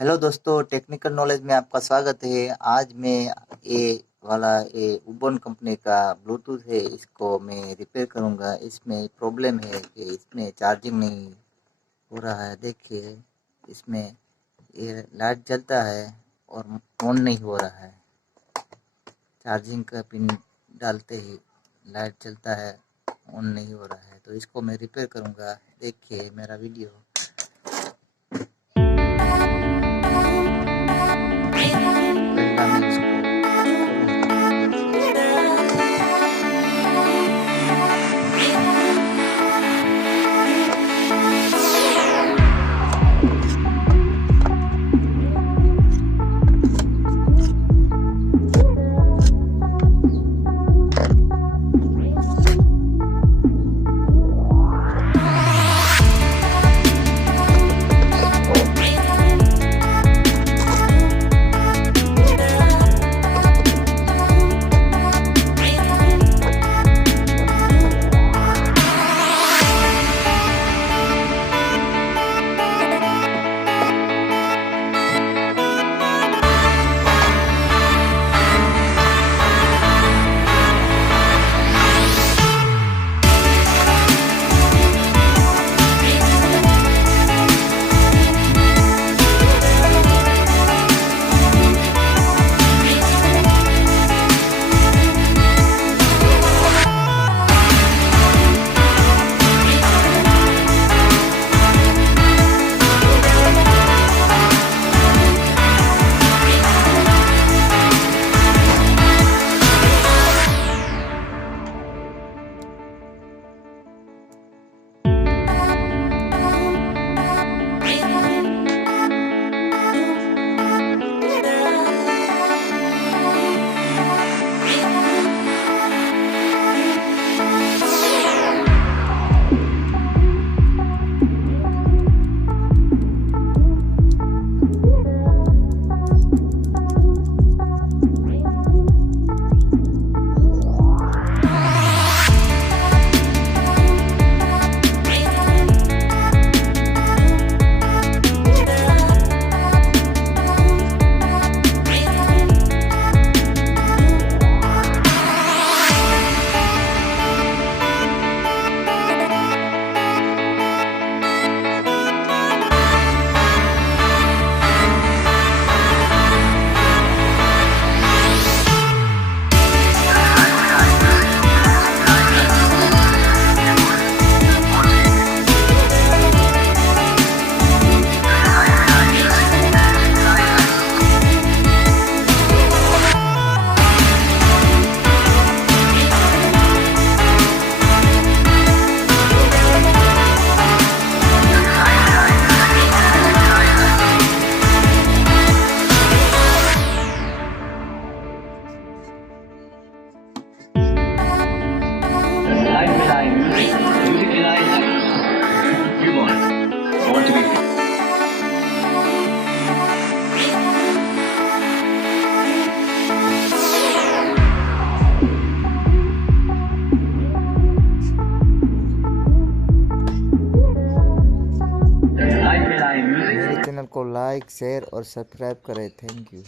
हेलो दोस्तों, technical knowledge में आपका स्वागत है। आज मैं ये उबोन कंपनी का ब्लूटूथ है, इसको मैं रिपेयर करूंगा। इसमें प्रॉब्लम है कि इसमें चार्जिंग नहीं हो रहा है। देखिए, इसमें ये लाइट जलता है और ऑन नहीं हो रहा है। चार्जिंग का पिन डालते ही लाइट जलता है, ऑन नहीं हो रहा है। तो इसको मैं रिपेयर करूंगा। देखिए मेरा वीडियो। पहला मैं इसको मेरे चैनल को लाइक, शेयर और सब्सक्राइब करें। Thank you.